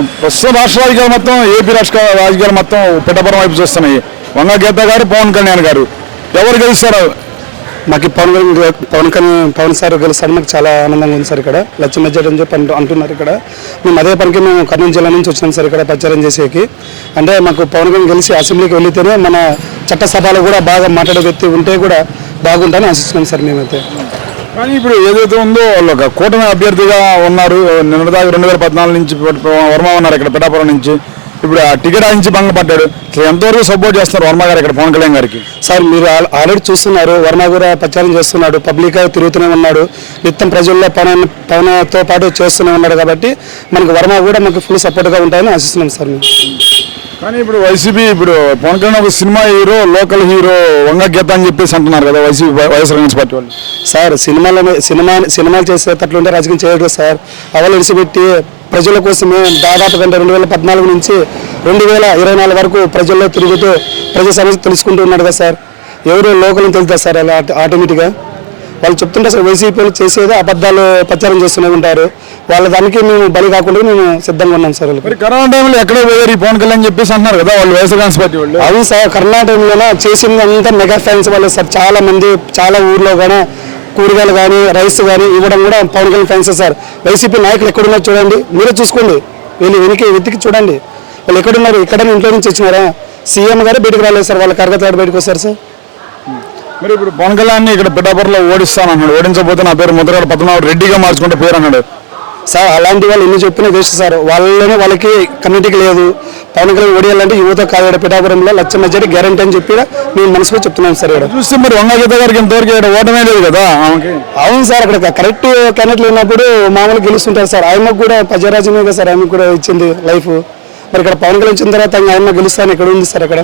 ప్రస్తుతం రాష్ట్ర రాజకీయాలు మొత్తం ఏపీ రాష్ట్ర రాజకీయాలు మొత్తం పిఠాపురం వైపు చూస్తున్నాయి. వంగ గీత గారు, పవన్ కళ్యాణ్ గారు ఎవరు గెలుస్తారు? మాకు పవన్ సార్ గెలుస్తాడు. మాకు చాలా ఆనందంగా ఉంది సార్. ఇక్కడ లక్ష మెజార్టీ అని చెప్పి అంటున్నారు. ఇక్కడ మేము అదే పనికి మేము కర్నూలు జిల్లా నుంచి వచ్చినాం సార్ ఇక్కడ ప్రచారం చేసేకి. అంటే మాకు పవన్ కళ్యాణ్ గెలిచి అసెంబ్లీకి వెళితేనే మన చట్టసభలో కూడా బాగా మాట్లాడే వ్యక్తి ఉంటే కూడా బాగుంటుందని ఆశిస్తున్నాం సార్ మేమైతే. కానీ ఇప్పుడు ఏదైతే ఉందో వాళ్ళు ఒక కూటమి అభ్యర్థిగా ఉన్నారు. నిన్నదాకా 2014 నుంచి వర్మ ఉన్నారు ఇక్కడ పిఠాపురం నుంచి. ఇప్పుడు ఆ టికెట్ ఆయించి భంగపడ్డాడు. ఎంతవరకు సపోర్ట్ చేస్తున్నారు వర్మ గారు ఇక్కడ పవన్ కళ్యాణ్ గారికి? సార్ మీరు ఆల్రెడీ చూస్తున్నారు, వర్మ కూడా ప్రచారం చేస్తున్నాడు, పబ్లిక్గా తిరుగుతూనే ఉన్నాడు, నిత్యం ప్రజల్లో పవన్తో పాటు చేస్తూనే ఉన్నాడు. కాబట్టి మనకు వర్మ కూడా మనకు ఫుల్ సపోర్ట్గా ఉంటాయని ఆశిస్తున్నాం సార్ మేము. కానీ ఇప్పుడు వైసీపీ ఇప్పుడు పవన్ కళ్యాణ్ ఒక సినిమా హీరో, లోకల్ హీరో వంగ గీత అని చెప్పేసి అంటున్నారు కదా వైసీపీ వైఎస్ఆర్ కాంగ్రెస్ పార్టీ వాళ్ళు. సార్ సినిమాలు చేసేటట్లుంటే రాజకీయం చేయడు సార్. అవలు విడిచిపెట్టి ప్రజల కోసమే దాదాపు గంట 2014 నుంచి 2024 వరకు ప్రజల్లో తిరుగుతూ ప్రజల సమస్య తెలుసుకుంటూ ఉన్నాడు కదా సార్. ఎవరు లోకల్ని తెలుస్తారు సార్ అలా ఆటోమేటిక్గా. వాళ్ళు చెప్తుంటే సార్ వైసీపీలు చేసేది అబద్ధాలు ప్రచారం చేస్తూనే ఉంటారు. వాళ్ళ దానికి మేము బలి కాకుండా మేము సిద్ధంగా ఉన్నాం సార్. మరి కరోనా టైంలో ఎక్కడో పోయారు ఈ పవన్ కళ్యాణ్ చెప్పేసి అంటున్నారు కదా వాళ్ళు వైఎస్ఆర్ కాంగ్రెస్ పార్టీ వాళ్ళు. అవును సార్, కరోనా టైంలో చేసింది అంతా మెగా ఫ్యాన్స్ వాళ్ళు సార్. చాలా మంది చాలా ఊర్లో కానీ కూరగాయలు కానీ రైస్ కానీ ఇవ్వడం కూడా Pawan Kalyan fans sir. YCP నాయకులు ఎక్కడున్నారు చూడండి, మీరే చూసుకోండి, వెతికి చూడండి వాళ్ళు ఎక్కడున్నారు. ఎక్కడైనా ఇంట్లో నుంచి వచ్చినారా? సీఎం గారు బయటకు రాలేదు సార్, వాళ్ళ కరగతాడు బయటకు వస్తారు సార్. మరి ఇప్పుడు పవన్ కళ్యాణ్ ఇక్కడ పిఠాపురంలో ఓడిస్తానన్నాడు. ఓడించకపోతే నా పేరు ముద్రగడ పద్మనాభ రెడ్డిగా మార్చుకుంటే పేరు అన్నాడు సార్. అలాంటి వాళ్ళు ఎన్ని చెప్పినా వేస్ట్ సార్. వాళ్ళకి కమ్యూనిటీకి లేదు. పవన్ కళ్యాణ్ ఓడియాలంటే యువత కాదు. పిఠాపురంలో లక్ష మెజార్టీ గ్యారంటీ అని చెప్పి మేము మనసులో చెప్తున్నాం సార్. ఇక్కడ చూస్తే మరి వంగ గీత గారికి ఇంతవరకు ఇక్కడ ఓటమే లేదు కదా ఆమెకి. అవును సార్, అక్కడ కరెక్ట్ క్యాండిడేట్ లేనప్పుడు మామూలు గెలుస్తుంటారు సార్. ఆయనకు కూడా ప్రజారాజ్యమే కదా సార్, ఆమెకు కూడా ఇచ్చింది లైఫ్. మరి ఇక్కడ పవన్ కళ్యాణ్ వచ్చిన తర్వాత ఆయన గెలుస్తాను ఇక్కడ ఉంది సార్. అక్కడ